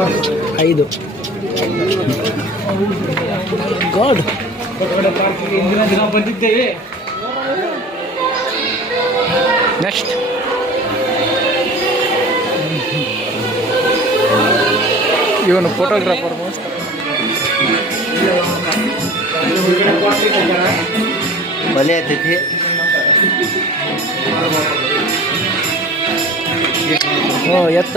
5 god ಇಂದಿನ ದಿನ ಬಂದಿದ್ದೇವೆ. ನೆಕ್ಸ್ಟ್ ಇವನು ಫೋಟೋಗ್ರಾಫರ್ ಮೋಸ್ಟ್ ಬಲೆ ಹತ್ತೈತಿ. ಎತ್ತ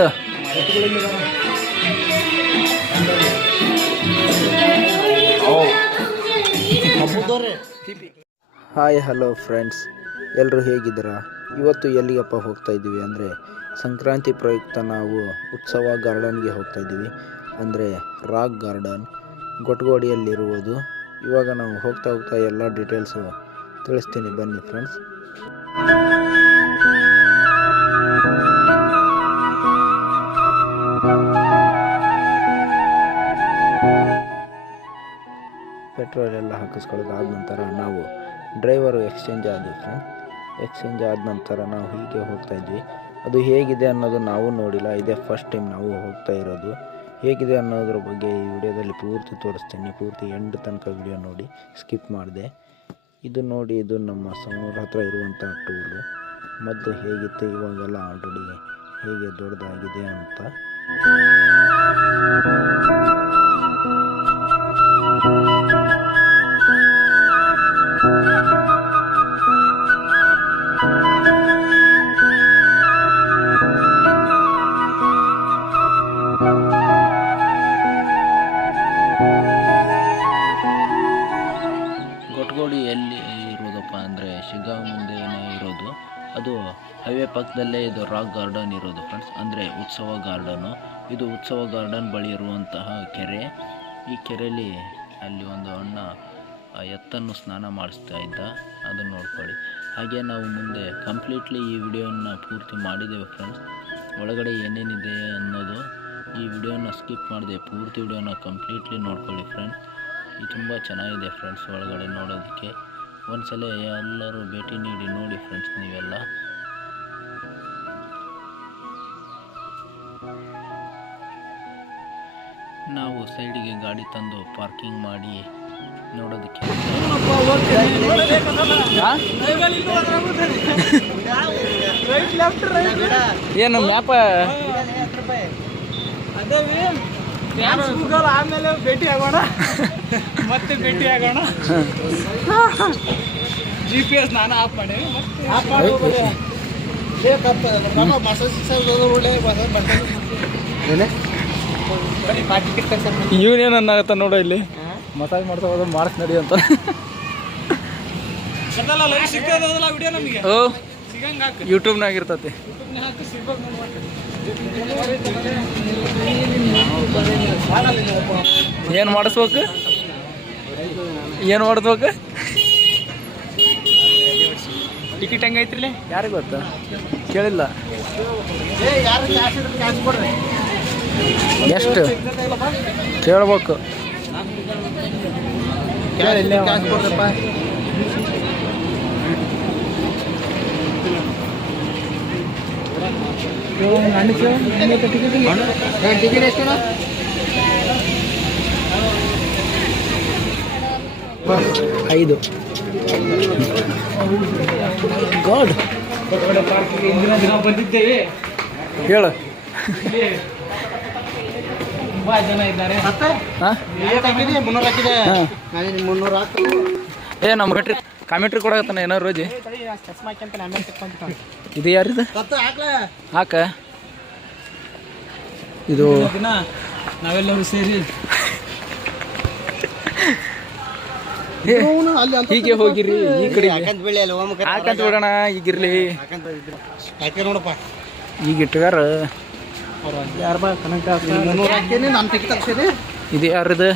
ಹಾಯ್ ಹಲೋ ಫ್ರೆಂಡ್ಸ್, ಎಲ್ಲರೂ ಹೇಗಿದ್ದೀರಾ? ಇವತ್ತು ಎಲ್ಲಿಗಪ್ಪ ಹೋಗ್ತಾ ಇದ್ದೀವಿ ಅಂದರೆ ಸಂಕ್ರಾಂತಿ ಪ್ರಯುಕ್ತ ನಾವು ಉತ್ಸವ ಗಾರ್ಡನ್ಗೆ ಹೋಗ್ತಾ ಇದ್ದೀವಿ. ಅಂದರೆ ರಾಕ್ ಗಾರ್ಡನ್ ಗೊಟ್ಗೋಡಿಯಲ್ಲಿರುವುದು. ಇವಾಗ ನಾವು ಹೋಗ್ತಾ ಎಲ್ಲ ಡೀಟೇಲ್ಸು ತಿಳಿಸ್ತೀನಿ, ಬನ್ನಿ ಫ್ರೆಂಡ್ಸ್. ಪೆಟ್ರೋಲ್ ಎಲ್ಲ ಹಾಕಿಸ್ಕೊಳ್ಳೋದಾದ ನಂತರ ನಾವು ಡ್ರೈವರು ಎಕ್ಸ್ಚೇಂಜ್ ಆದ್ವಿ ಫ್ರೆಂಡ್. ಎಕ್ಸ್ಚೇಂಜ್ ಆದ ನಂತರ ನಾವು ಹೀಗೆ ಹೋಗ್ತಾ ಇದ್ವಿ. ಅದು ಹೇಗಿದೆ ಅನ್ನೋದು ನಾವು ನೋಡಿಲ್ಲ, ಇದೇ ಫಸ್ಟ್ ಟೈಮ್ ನಾವು ಹೋಗ್ತಾ ಇರೋದು. ಹೇಗಿದೆ ಅನ್ನೋದ್ರ ಬಗ್ಗೆ ಈ ವಿಡಿಯೋದಲ್ಲಿ ಪೂರ್ತಿ ತೋರಿಸ್ತೀನಿ. ಪೂರ್ತಿ ಎಂಡ್ ತನಕ ವಿಡಿಯೋ ನೋಡಿ, ಸ್ಕಿಪ್ ಮಾಡಿದೆ. ಇದು ನೋಡಿ, ಇದು ನಮ್ಮ ಸಮೂರ ಹತ್ರ ಇರುವಂಥ ಟೂಲು. ಮೊದಲು ಹೇಗಿತ್ತು, ಇವಾಗೆಲ್ಲ ಆಲ್ರೆಡಿ ಹೇಗೆ ದೊಡ್ಡದಾಗಿದೆ ಅಂತ. ಗೊಟ್ಗೋಡಿ ಎಲ್ಲಿ ಇರೋದಪ್ಪ ಅಂದರೆ ಶಿಗ್ಗಾಂವ್ ಮುಂದೆನೇ ಇರೋದು. ಅದು ಹೈವೇ ಪಕ್ಕದಲ್ಲೇ ಇದು ರಾಕ್ ಗಾರ್ಡನ್ ಇರೋದು ಫ್ರೆಂಡ್ಸ್. ಅಂದರೆ ಉತ್ಸವ ಗಾರ್ಡನು. ಇದು ಉತ್ಸವ ಗಾರ್ಡನ್ ಬಳಿ ಇರುವಂತಹ ಕೆರೆ. ಈ ಕೆರೆಯಲ್ಲಿ ಅಲ್ಲಿ ಒಂದು ಅಣ್ಣ ಎತ್ತನ್ನು ಸ್ನಾನ ಮಾಡಿಸ್ತಾ ಇದ್ದ, ಅದನ್ನು ನೋಡ್ಕೊಳ್ಳಿ. ಹಾಗೆ ನಾವು ಮುಂದೆ ಕಂಪ್ಲೀಟ್ಲಿ ಈ ವಿಡಿಯೋನ ಪೂರ್ತಿ ಮಾಡಿದ್ದೇವೆ ಫ್ರೆಂಡ್ಸ್. ಒಳಗಡೆ ಏನೇನಿದೆ ಅನ್ನೋದು ಈ ವಿಡಿಯೋನ ಸ್ಕಿಪ್ ಮಾಡಿದೆ, ಪೂರ್ತಿ ವಿಡಿಯೋನ ಕಂಪ್ಲೀಟ್ಲಿ ನೋಡ್ಕೊಳ್ಳಿ ಫ್ರೆಂಡ್ಸ್. ಇದು ತುಂಬ ಚೆನ್ನಾಗಿದೆ ಫ್ರೆಂಡ್ಸ್, ಒಳಗಡೆ ನೋಡೋದಕ್ಕೆ. ಒಂದ್ಸಲ ಎಲ್ಲರೂ ಭೇಟಿ ನೀಡಿ ನೋಡಿ ಫ್ರೆಂಡ್ಸ್ ನೀವೆಲ್ಲ. ನಾವು ಸೈಡಿಗೆ ಗಾಡಿ ತಂದು ಪಾರ್ಕಿಂಗ್ ಮಾಡಿ ನೋಡೋದಕ್ಕೆ ಏನು ಮ್ಯಾಪ ಆಮೇಲೆ ಭೇಟಿ ಆಗೋಣ, ಮತ್ತೆ ಭೇಟಿ ಆಗೋಣ. GPS ನಾನು ಆಫ್ ಮಾಡಿ ಇವನೇನು ಅನ್ನಾಗತ್ತ ನೋಡೋ, ಇಲ್ಲಿ ಮಸಾಜ್ ಮಾಡ್ತಾ ಹೋದ ಮಾರ್ಕ್ಸ್ ನಡಿ ಅಂತ. ಯೂಟ್ಯೂಬ್ನಾಗ ಇರ್ತತಿ. ಏನು ಮಾಡಿಸ್ಬೇಕು, ಏನು ಮಾಡಿಸ್ಬೇಕು? ಟಿಕೆಟ್ ಹೆಂಗೈತ್ರಿ? ಯಾರಿಗೆ ಗೊತ್ತಾ, ಕೇಳಿಲ್ಲ. ಎಷ್ಟು ಕೇಳ್ಬೇಕು? ಟಿಕೆಟ್ ಎಷ್ಟು? 5 ಗಾಡ್ ಇಂದಿನ ದಿನ ಬಂದಿದ್ದೇವೆ. ಹೇಳು. ತುಂಬಾ ಜನ ಇದ್ದಾರೆ. ಏ ನಮ್ಮ ಗಟ್ರಿ ಕಾಮೆಂಟ್ರಿ ಕೊಡಕತ್ತಾನ ಏನಾರು ರೋಜಿ. ಇದು ಯಾರಿದು? ಹಾಕ ಇದು ದಿನ ನಾವೆಲ್ಲರೂ ಸೇರಿ ಹೀಗೆ ಹೋಗಿರಿ. ಈ ಕಡೆ ಹಾಕಂತ ಬಿಡೋಣ. ಈಗಿರ್ಲಿ, ನೋಡಪ್ಪ. ಈಗ ಇಟ್ಗಾರ ಇದು ಯಾರದು?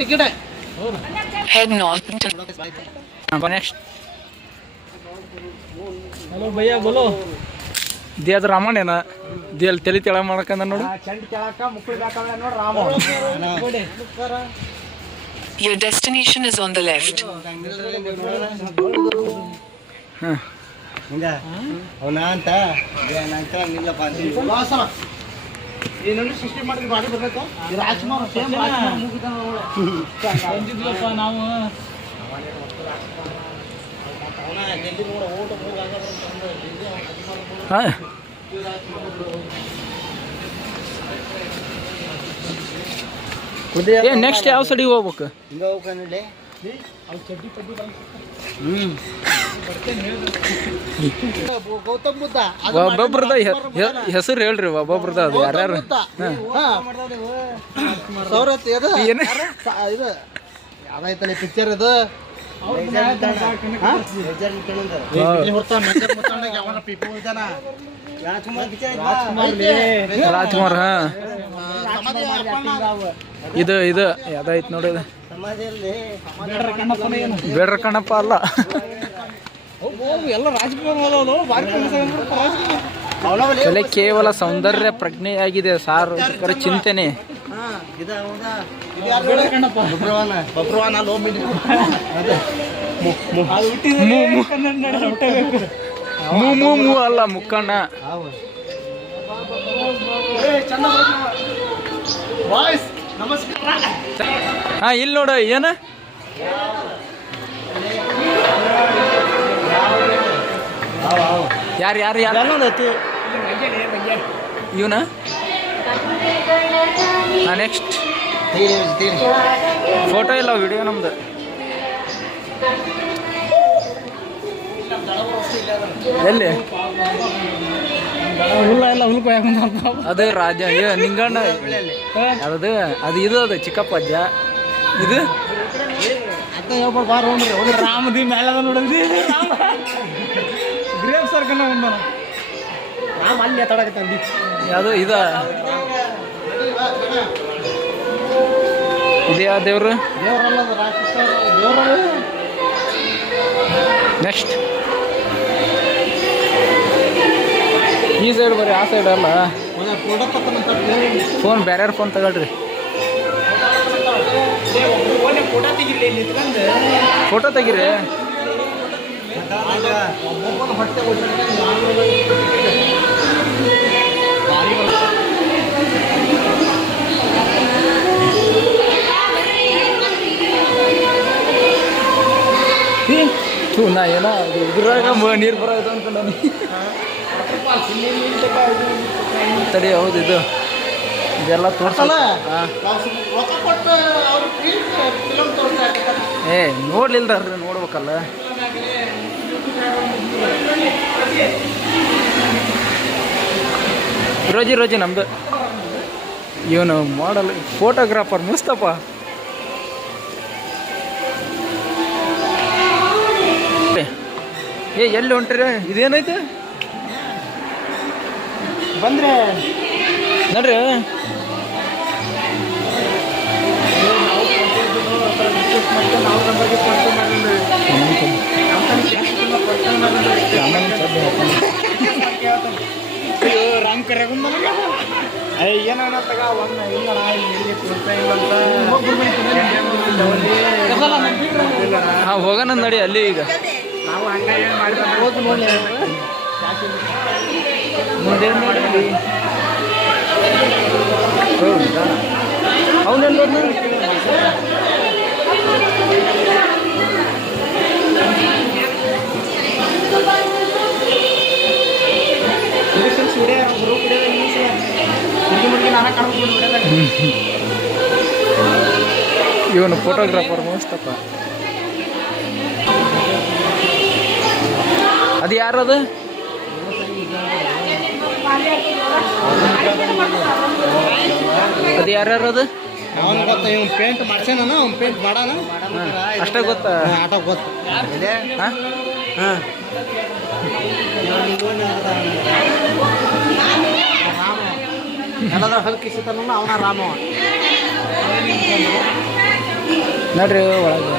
ಟಿಕೆಟ್. ನೆಕ್ಸ್ಟ್ ಹಲೋ ಭಯ್ಯ ಬೋಲೋ. ಅದು ರಾಮಣ್ಣ ದೇಲ್ ತಲೆ ತೆಳ ಮಾಡಕಂದ ನೋಡು. Your destination is on the left. ಹಾಂ ಹಿಂಗ ಅವನ ಅಂತ ಏನಂತ ನಿಲ್ಲಪ್ಪ ಅಂತೀವಿ ಏನಂದ್ರೆ ಸೃಷ್ಟಿ ಮಾಡಿದ್ರೆ ಬಾಡಿ ಬರ್ಬೇಕು ರಾಜ್ಕುಮಾರ್ ಸೇಮ್ ರಾಜ್ಕುಮಾರ್ ಬಂದಿದ್ವಪ್ಪ ನಾವು ಅವನ ಜಲ್ದಿ ನೋಡ ಓಟ ಹಾಂ ಏ ನೆಕ್ಸ್ಟ್ ಯಾವ ಸಡಿಗೆ ಹೋಗ್ಬೇಕು ಹಿಂಗ ಹೋಗ್ಕಂಡಿ ಅವ್ರು ಚಡ್ಡಿ ಪಡ್ಡಿ ಗೌತಮ್ ಬುದ್ಧ ಒಬ್ಬೊಬ್ರದ ಹೆಸರು ಹೇಳ್ರಿ ಒಬ್ಬೊಬ್ರದ ಅದು ಯಾರ್ಯಾರು ಸೌರತ್ ಇದು ಏನು ಇದು ಯಾವ್ದಾಯ್ತಲ್ಲ ಪಿಕ್ಚರ್ ಇದು ರಾಜ್ಕುಮಾರ್ ಹಾ ಇದು ಯಾವ್ದಾಯ್ತು ನೋಡಿ ಬೇಡ್ರ ಕಣ್ಣಪ್ಪ ಅಲ್ಲ ಎಲ್ಲ ರಾಜಕುಮಾರ್ ಕಲೆ ಕೇವಲ ಸೌಂದರ್ಯ ಪ್ರಜ್ಞೆಯಾಗಿದೆ ಸಾರ್ವಜನಿಕರ ಚಿಂತನೆ ಮೂ ಅಲ್ಲ ಮುಕ್ಕಣ್ಣ ಹಾ ಇಲ್ಲಿ ನೋಡ ಏನ ಯಾರು ಯಾರು ಯಾರು ಇವನ ನೆಕ್ಸ್ಟ್ ಫೋಟೋ ಇಲ್ಲ ವಿಡಿಯೋ ನಮ್ದು ಎಲ್ಲಿ ಹುಲ್ಲ ಎಲ್ಲ ಹುಲ್ ಕೊಯ್ಯಾಕೊಂಡ ಅದು ರಾಜ ನಿಂಗಣ್ಣ ಅದು ಅದು ಇದು ಅದು ಚಿಕ್ಕಪ್ಪ ಅಜ್ಜ ಇದು ರಾಮದಿ ಮೇಲೆ ನೋಡಿದ್ರಿ ಗ್ರೇಪ್ ಸರ್ಕಲ್ ಉಂಡ ರಾಮ ಅಲ್ಲಿ ಎತ್ತಾಡಕತ್ತಂದಿ ಯಾವುದು ಇದು ಯಾವ ದೇವ್ರು ನೆಕ್ಸ್ಟ್ ಈ ಸೈಡ್ ಬರ್ರಿ ಆ ಸೈಡ್ ಅಲ್ಲ ಫೋನ್ ಬೇರೆ ಫೋನ್ ತಗೊಳ್ರಿ ಫೋಟೋ ತೆಗೀರಿ ನಾ ಏನೋ ಇದ್ರಾಗ ನೀರು ಬರೋದು ಅನ್ಕೊಂಡ ತಡಿ ಹೌದು ಇದು ಇದೆಲ್ಲ ತೋರ್ಸಲ್ಲ ಏ ನೋಡ್ಲಿಲ್ದಾರ್ರಿ ನೋಡ್ಬೇಕಲ್ಲ ರೋಜಿ ನಮ್ದು ಇವನು ಮಾಡಲ್ ಫೋಟೋಗ್ರಾಫರ್ ಮುಸ್ತಫ ಏ ಎಲ್ಲಿ ಹೊಂಟ್ರಿ ಇದೇನೈತೆ ಬಂದ್ರೆ ನೋಡ್ರಿ ರಾಮ್ ಕರೆಗೊಂಡ ಏನ ತಗ ಒಂದು ಇಲ್ಲ ಹಾಂ ಹೋಗೋಣ ನಡಿ ಅಲ್ಲಿ ಈಗ ನಾವು ಹಂಗ ಏನು ಮಾಡಿದ್ರೆ ಹೋಗಿ ನೋಡಿ ಮುಂದೆ ನೋಡಿ ಅವನಲ್ಲಿ ಇವನು ಫೋಟೋಗ್ರಾಫರ್ ಮಸ್ತಪ್ಪ ಅದು ಯಾರದು ಅದು ಯಾರ್ಯಾರದು ಅವನು ಗೊತ್ತ ಇವ್ನು ಪೇಂಟ್ ಮಾಡ್ಸೇನ ಅವ್ನು ಪೇಂಟ್ ಮಾಡಾನ ಅಷ್ಟೇ ಗೊತ್ತಾ ಆಟ ಗೊತ್ತು ಹಾಂ ಹಾಂ ಎಲ್ಲಾದ್ರೂ ಹಲ್ಕಿಸಿತಾನ ಅವನ ರಾಮವ ನೋಡ್ರಿ ಒಳಗೆ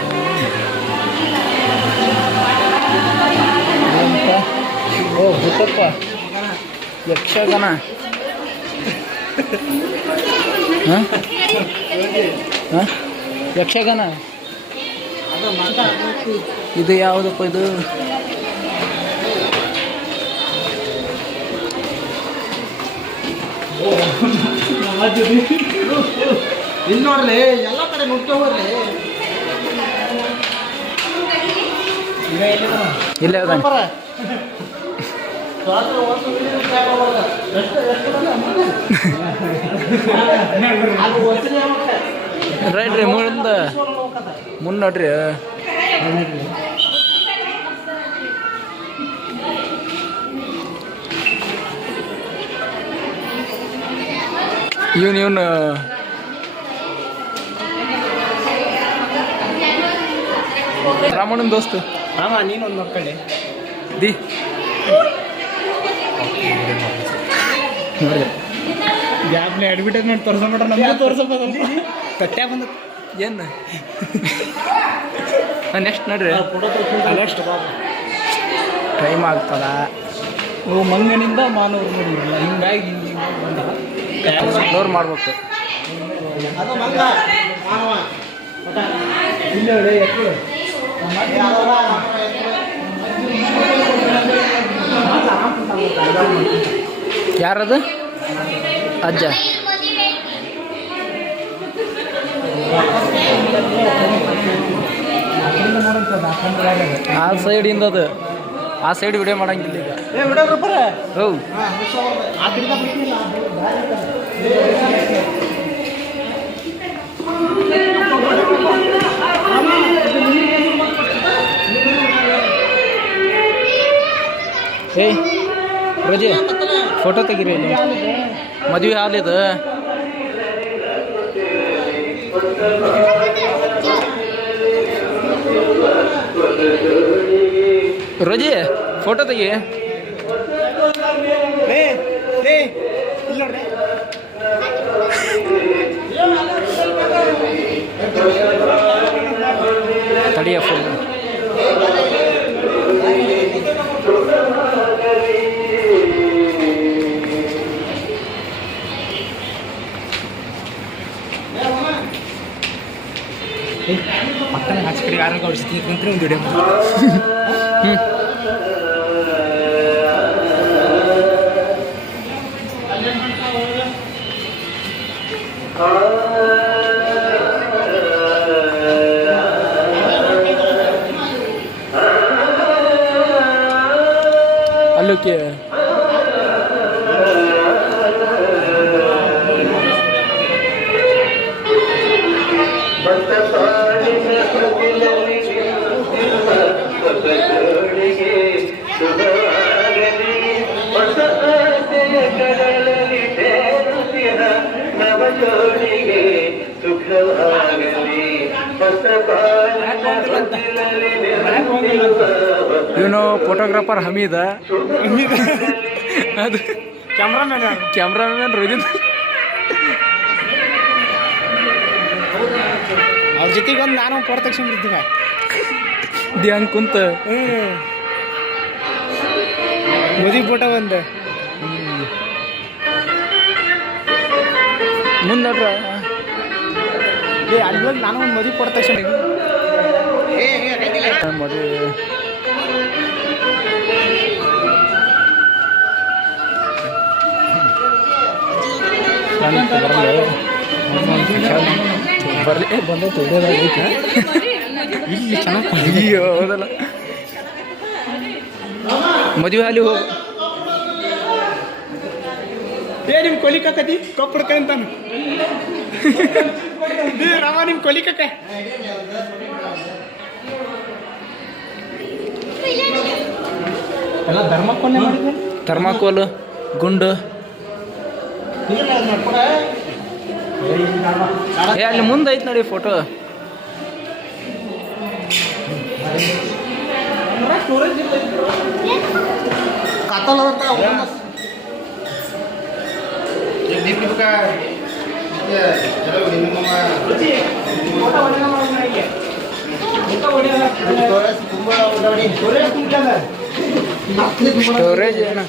ಓ ಭೂತಪ್ಪ ಯಕ್ಷಗಾನ ಹಾಂ ಹಾಂ ಯಕ್ಷಗಾನ ಇದು ಯಾವುದಪ್ಪ ಇದು ಇಲ್ಲಿ ನೋಡ್ರಿ ಎಲ್ಲ ಕಡೆ ನೋಡ್ಕೋಬರ್ರಿ. ಇಲ್ಲೇ ಅದ ರೈಟ್ ರೀ ಮುಂದೆ ನೋಡ್ರಿ. ಇವನು ರಾಮಣ್ಣನ ದೋಸ್ತು. ನೀನೊಂದು ನೋಡ್ಕೊಳ್ಳಿ ದಿ ಗ್ಯಾಪ್ಲೆ ಅಡ್ವರ್ಟೈಸ್ಮೆಂಟ್ ತೋರ್ಸೋಬಿಟ್ರೆ ನಮಗೂ ತೋರ್ಸೋಬೋದು. ಕಟ್ಟ್ಯಾ ಬಂದ ಏನು ನೆಕ್ಸ್ಟ್ ನೋಡ್ರಿ. ನೆಕ್ಸ್ಟ್ ಟೈಮ್ ಆಗ್ತದ. ಮಂಗನಿಂದ ಮಾನವರು ನೋಡಿರಲ್ಲ ಹಿಂಗಾಗಿ ಫ್ಲೋರ್ ಮಾಡ್ಬೇಕು. ಅದು ಮಂಗ ಮಾನವ ಇಲ್ಲ ನೋಡಿ ಎತ್ತು ಯಾರದು ಅಜ್ಜ? ಆ ಸೈಡಿಂದ ಅದು ಆ ಸೈಡ್ ವಿಡಿಯೋ ಮಾಡಂಗಿಲ್ಲ ಈಗ. ಹೌದು ಏಯ್ ರೋಜಿ ಫೋಟೋ ತೆಗೀರಿ. ಇಲ್ಲಿ ಮದುವೆ ಹಾಲಿದು. ರೋಜಿ ಫೋಟೋ ತೆಗಿ. ತಡಿಯ ಫುಲ್ ಪಕ್ಕನ ಆಚೆ ಕಡೆ ಯಾರು ಗಳಿಸ್ತೀನಿ ಕುಂತ್ರೆ ಒಂದು ವಿಡಿಯೋ ಅಲ್ಲೋಕೆ ಇವನು ಫೋಟೋಗ್ರಾಫರ್ ಹಮೀದ. ಅದು ಕ್ಯಾಮ್ರಾಮ್ಯಾನ್ ರೋಜಿತ್. ಅವ್ರ ಜೊತೆಗೆ ಒಂದು ನಾನು ಫೋಟೋ ತೆಗ್ಸಿರ್ತೀವಿ ದಿ ಹಂಗೆ ಕುಂತ ಮದುವೆ ಫೋಟೋ ಒಂದು ಮುಂದೆ ನೋಡ್ರ. ಅಲ್ಲಿ ನಾನು ಒಂದು ಮದುವೆ ಫೋಟೋ ತೆಗ್ಸಿ ಮದುವೆ ಬರಲಿ ಬಂದ ಇಲ್ಲಿ ಚೆನ್ನಾಗಿ ಹೌದಲ್ಲ. ಮದುವೆ ಅಲ್ಲಿ ಹೋಗಿ ನಿಮ್ಮ ಕೊಲಿ ಕಕ್ಕತಿ ಕೊಪ್ಪಡ್ಕ ಅಂತಾನ ರಾಮ ನಿಮ್ಮ ಕೊಲಿ ಕಕ್ಕ ಎಲ್ಲ ಧರ್ಮಕ್ಕೊನ್ನೆ ಮಾಡಿದ್ರೆ ಥರ್ಮಾಕೋಲ್ ಗುಂಡು. ಏ ಅಲ್ಲಿ ಮುಂದೆ ಐತೆ ನೋಡಿ ಫೋಟೋ. ಕಾತಲ್ ಸ್ಟೋರೇಜ್ ಏನ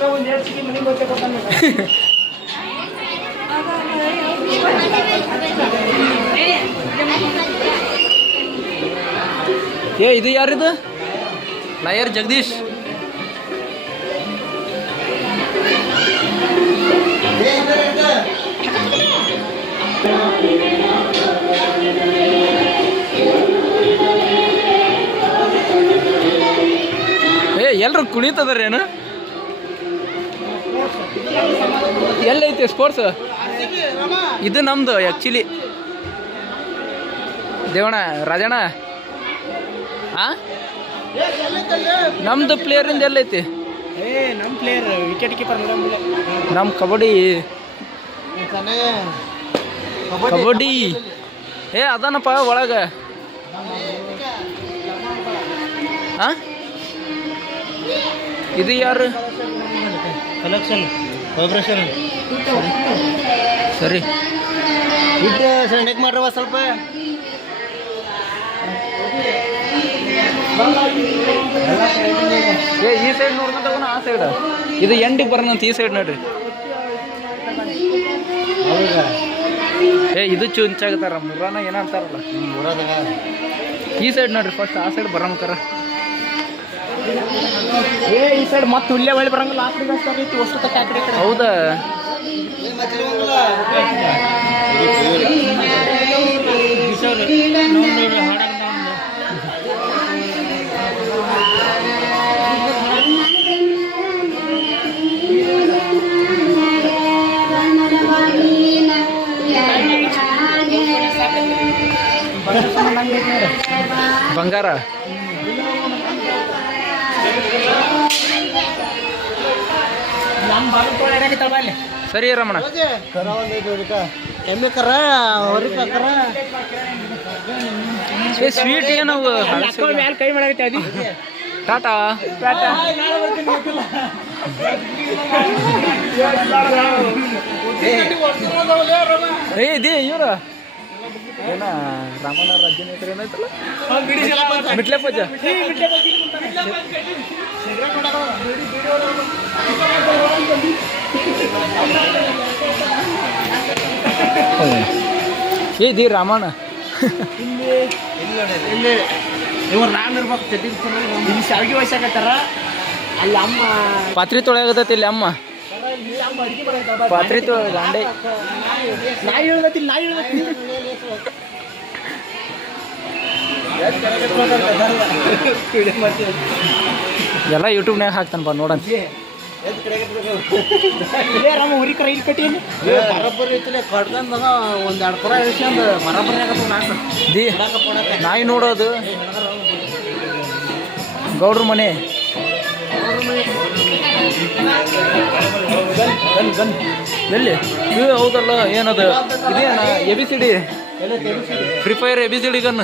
ಏ ಇದು ಯಾರಿದು? ಲಾಯರ್ ಜಗದೀಶ್. ಎಲ್ರು ಕುಣಿತದಾರೇನು? ಎಲ್ಲೈತಿ ಸ್ಪೋರ್ಟ್ಸ್? ಇದು ನಮ್ದು ಆ್ಯಕ್ಚುಲಿ. ದೇವಣ್ಣ ರಾಜಣ್ಣ ನಮ್ದು ಪ್ಲೇಯರಿಂದ ಎಲ್ಲೈತಿ? ನಮ್ಮ ಪ್ಲೇಯರ್ ವಿಕೆಟ್ ಕೀಪರ್ ನಮ್ಮ ಕಬಡ್ಡಿ ಕಬಡ್ಡಿ ಅದಾನಪ್ಪ ಒಳಗೆ. ಹಾಂ ಇದು ಯಾರು? ಕಲೆಕ್ಷನ್ ಕಾಪರೇಷನ್ ಸರಿ ಇದು ಸೆಂಡಕ್ ಮಾಡ್ರವ ಸ್ವಲ್ಪ. ಈ ಸೈಡ್ ನೋಡ್ಕೊಂತ ಆ ಸೈಡ್ ಇದು ಎಂಡಿಗೆ ಬರೋಣಂತ ಈ ಸೈಡ್ ನೋಡ್ರಿ. ಇದು ಚುಂಚಾಗತ್ತಾರ ಮುರಾನ ಏನ ಅಂತಾರಲ್ಲ ಈ ಸೈಡ್ ನೋಡ್ರಿ ಫಸ್ಟ್. ಆ ಸೈಡ್ ಬರಂಕರ ಈ ಸೈಡ್ ಮತ್ತೆ ಹುಲ್ಲೆ ಒಳ್ಳೆ ಬರಂಗಿಲ್ಲ. ಹೌದಾ? ಬಂಗಾರ ಸರಿ ರಮಣ. ಕರ ಒಂದು ಎಮ್ಮೆ ಕರ ಹೊರಿ ಕರ ಸ್ವೀಟ್ ಏನು ಕೈ ಮಾಡಾಕೈತಿ ಅದಿ ಟಾಟಾ ಟಾಟಾ. ಇದೇ ಇವ್ರ ಏನ ರಾಮಣ್ಣ ರಾಜ್ಯನ ಹೆಸರು ಏನೈತಲ್ಲ ಮಿಟ್ಲೆ ಪೂಜಾ. ದಿ ರಾಮಣ್ಣ ಇಲ್ಲಿ ಇವ್ರು ನಾನು ಇರ್ಬೇಕು ಚಟಿ ಇಲ್ಲಿ ಶಾವಿಗೆ ವಯಸ್ಸಾಗತ್ತಾರ. ಅಲ್ಲಿ ಅಮ್ಮ ಪಾತ್ರಿ ತೊಳೆಯಾಗತ್ತೈತಿ ಇಲ್ಲಿ ಅಮ್ಮ ಪಾತ್ರಿ ತೊಳೆ ಗಾಂಡೆ ನಾಯಿ ಹೇಳ್ದತಿ ನಾಯಿ ಹೇಳ್ದತಿ. ಎಲ್ಲ ಯೂಟ್ಯೂಬ್ನಾಗ ಹಾಕ್ತಾನಪ್ಪ ನೋಡನ್. ರಾಮ ಹುರಿ ಕರ ಇಲ್ಲಿ ಕಟ್ಟಿ ಬರಬ್ಬರಿ ಐತಿಲ್ಲ ಕಡ್ದಂದ ಒಂದು 2 ಪುರ ಇಳಿಸ್ಕೊಂಡು ಬರಬ್ಬರಿ ದಿ ನಾಯಿ ನೋಡೋದು ಗೌಡ್ರ ಮನೆ. ಎಲ್ಲಿ ಹೌದಲ್ಲ ಏನದು ಇದೇನ ABCD free fire ABCD gun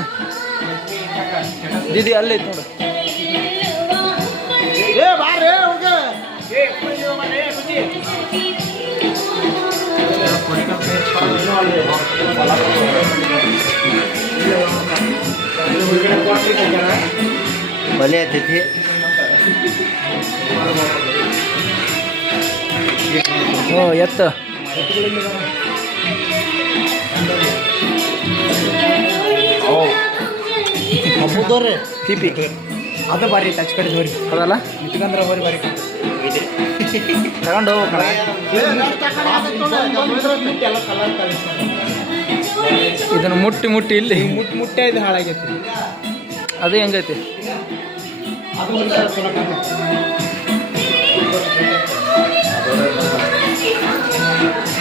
ದೀದಿ ಅಲ್ಲೈತಿ ನೋಡು. ಬಲೆ ಐತೈತಿ. ಎತ್ತ ಹಬ್ಬದವ್ರಿ ಟಿಪಿ ಅದು ಬಾರಿ ಟಚ್ ಕಡೆ ದೋರಿ ಅದಲ್ಲ ನಿತ್ಕಂದ್ರ ಹೋರಿ ಬಾರಿ ತಗೊಂಡು ಹೋಗ್ಬೇಕಣ. ಇದನ್ನು ಮುಟ್ಟಿ ಮುಟ್ಟಿ ಇಲ್ಲಿ ಮುಟ್ಟೆ ಇದು ಹಾಳಾಗೈತಿ. ಅದು ಹೆಂಗೈತಿ?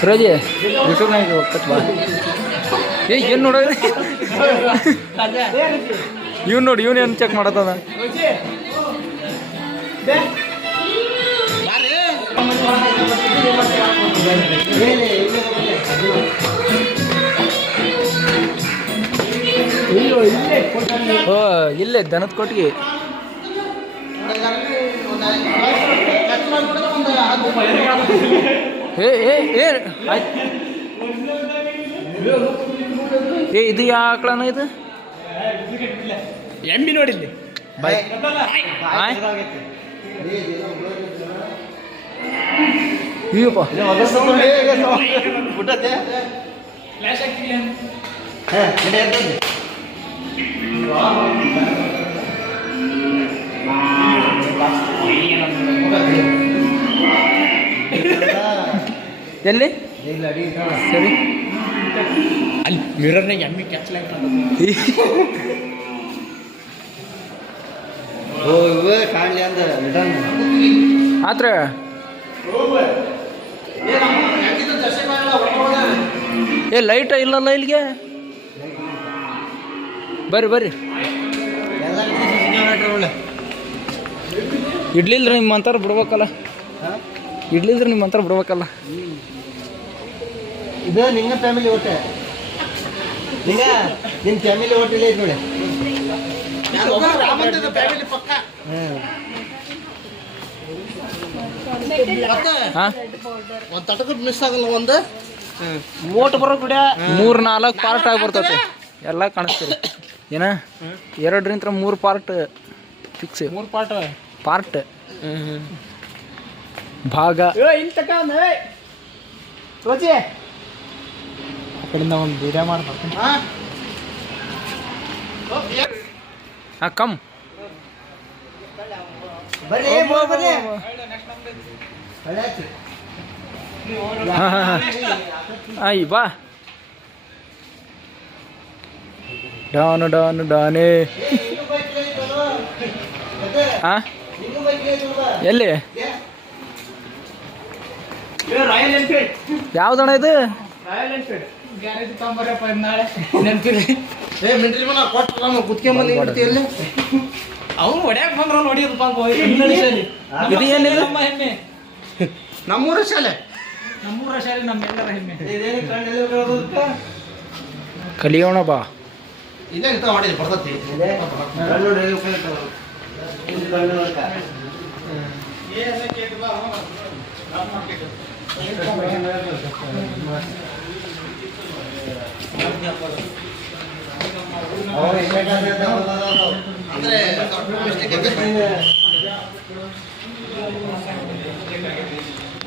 ರೋಜಿ ಯೂಟ್ಯೂಬ್ನಾಗ ಹೋಗ್ತತ್ ಬಾ. ಏನು ನೋಡೋದು ಇವ್ನು ನೋಡಿ ಇವನು ಏನು ಚೆಕ್ ಮಾಡತ್ತದ. ಓ ಇಲ್ಲೇ ದನದ ಕೊಟ್ಟಿಗೆ. ಇದು ಯಾವ ಆಕಳನ ಇದು? ಎಮ್ಮಿ ನೋಡಿಲ್ಲಿ ಬಾಯ್ ಅಯ್ಯಪ್ಪ ಎಲ್ಲಿ ಸರಿ ಅಲ್ಲಿ ಮಿರರ್ನಾಗ ಎಮ್ಮಿ ಕ್ಯಾಚ್ಲಾಗ ಕಾಣಲಿ ಅಂದ ರಿಟರ್ನ್ ಆತ್ರ ಏ ಲೈಟ್ ಇಲ್ಲಲ್ಲ ಇಲ್ಲಿಗೆ ಬರ್ರಿ ಬರ್ರಿ ಎಲ್ಲ ಒಳ್ಳೆ ಇಡ್ಲಿಲ್ರಿ ನಿಮ್ಮ ಅಂತಾರ ಬಿಡ್ಬೇಕಲ್ಲ ಇಡ್ಲಿಲ್ರಿ ನಿಮ್ಮ ಅಂತಾರ ಬಿಡ್ಬೇಕಲ್ಲ ಇದು ನಿನ್ನ ಫ್ಯಾಮಿಲಿ ಹೋಟೆ ನಿನ್ನ ನಿನ್ನ ಫ್ಯಾಮಿಲಿ ಹೋಟೆಲ್ ಐತೆ ನೋಡಿ ಫ್ಯಾಮಿಲಿ ಪಕ್ಕ ಹಾಂ ಒಂದು ತಟಕ ಮಿಸ್ ಆಗಲ್ಲ ಒಂದು ಓಟ್ ಬರೋ ಕೂಡ 3-4 ಪಾರ್ಟ್ ಆಗಿ ಬರ್ತೈತೆ ಎಲ್ಲ ಕಾಣಿಸ್ತೀರಿ ಏನ 2ರಿಂದ 3 ಪಾರ್ಟ್ ಫಿಕ್ಸ್ 3 ಪಾರ್ಟ್ ಭಾಗ ಆ ಕಡೆಯಿಂದ ಒಂದು ವಿಡಿಯೋ ಮಾಡ್ಬೇಕು ಹಾಂ ಕಮ್ ಬರ್ರಿ ಬರ್ರಿ ಹಾಂ ಹಾಂ ಹಾಂ ಆಯ್ ಬಾ ಡಾನು ಡಾನು ಡಾನೆ ಹಾಂ ಎಲ್ಲಿ ರಾಯಲ್ ಎನ್ಫೀಲ್ಡ್ ಯಾವ್ದಣ್ಣ ಇದು ರಾಯಲ್ ಎನ್ಫೀಲ್ಡ್ ಗ್ಯಾರೇಜ್ ತಗೊಂಬರಪ್ಪ ನಾಳೆ ನೆನಪಿರಿ ಏ ಮಿಂಟ್ರಿ ಮನ ಕೊಟ್ಟು ನಮ್ಮ ಕುತ್ಕೊಂಬಂದು ಇಡ್ತೀಯಲ್ಲಿ ಅವ್ನು ಹೊಡ್ಯಾಕ ಬಂದ್ರ ಹೊಡಿಯೋದು ಇದು ಏನಿದು ನಮ್ಮೂರ ಶಾಲೆ ನಮ್ಮೂರ ಶಾಲೆ ನಮ್ಮೆಲ್ಲರ ಹೆಮ್ಮೆ ಇದೇನು ಕಣ್ಣಲ್ಲಿ ಕಲಿಯೋಣ ಬಾ ಇದೇ ಇಂತ ಮಾಡಿದ್ರೆ ಬರ್ತೈತಿ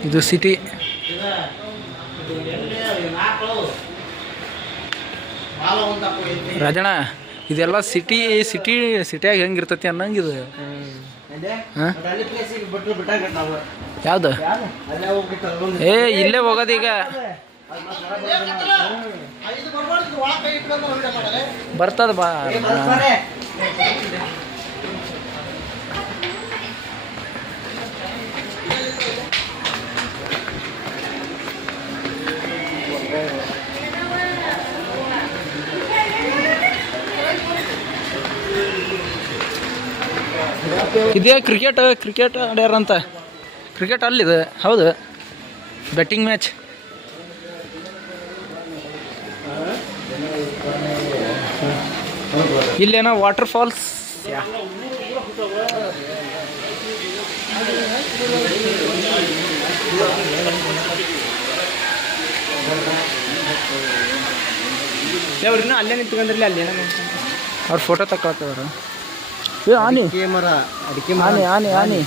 ಇದು ಸಿಟಿ ರಾಜಣ್ಣ ಇದೆಲ್ಲ ಸಿಟಿಯಾಗ ಹೆಂಗಿರ್ತೈತಿ ಅನ್ನಂಗೆ ಇದು ಹಾಂ ಯಾವ್ದು ಏ ಇಲ್ಲೇ ಹೋಗೋದೀಗ ಬರ್ತದ ಬಾ ಇದೇ ಕ್ರಿಕೆಟ್ ಆಡ್ಯಾರಂತ ಕ್ರಿಕೆಟ್ ಅಲ್ಲಿದೆ ಹೌದು ಬೆಟ್ಟಿಂಗ್ ಮ್ಯಾಚ್ ಇಲ್ಲೇನೋ ವಾಟರ್ ಫಾಲ್ಸ್ ಅವ್ರನ್ನ ಅಲ್ಲೇ ನಿಂತ್ಕೊಂಡ್ರಲ್ಲಿ ಅಲ್ಲೇನ ಅವ್ರ ಫೋಟೋ ತಗೊಳ್ತವ್ರು ಏ ಆನೆ ಮರ ಅಡಿಕೆ ಆನೆ